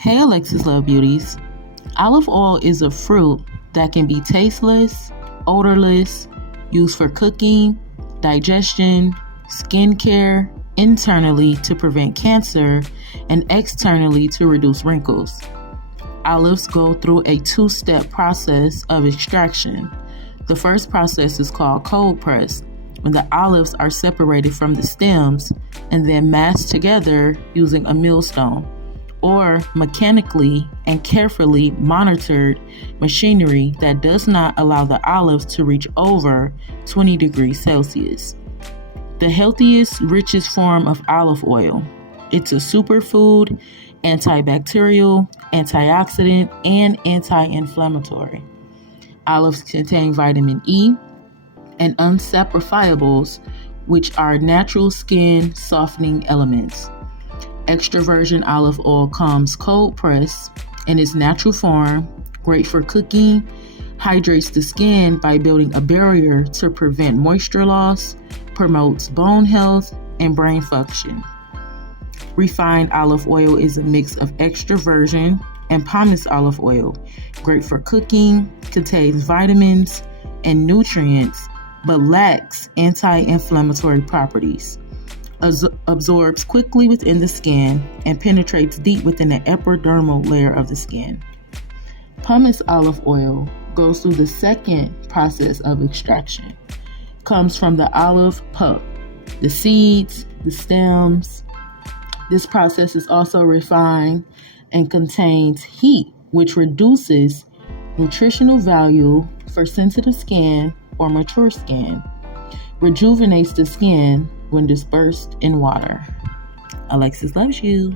Hey Alexus Love Beauties. Olive oil is a fruit that can be tasteless, odorless, used for cooking, digestion, skincare, internally to prevent cancer, and externally to reduce wrinkles. Olives go through a two-step process of extraction. The first process is called cold press, when the olives are separated from the stems and then massed together using a millstone, or mechanically and carefully monitored machinery that does not allow the olives to reach over 20 degrees Celsius. The healthiest, richest form of olive oil. It's a superfood, antibacterial, antioxidant, and anti-inflammatory. Olives contain vitamin E and unsaporifiables, which are natural skin softening elements. Extra virgin olive oil comes cold pressed in its natural form, great for cooking, hydrates the skin by building a barrier to prevent moisture loss, promotes bone health and brain function. Refined olive oil is a mix of extra virgin and Pomace olive oil, great for cooking, contains vitamins and nutrients, but lacks anti-inflammatory properties. Absorbs quickly within the skin and penetrates deep within the epidermal layer of the skin. Pomace olive oil goes through the second process of extraction. Comes from the olive pulp, the seeds, the stems. This process is also refined and contains heat, which reduces nutritional value for sensitive skin or mature skin. Rejuvenates the skin when dispersed in water. Alexus loves you.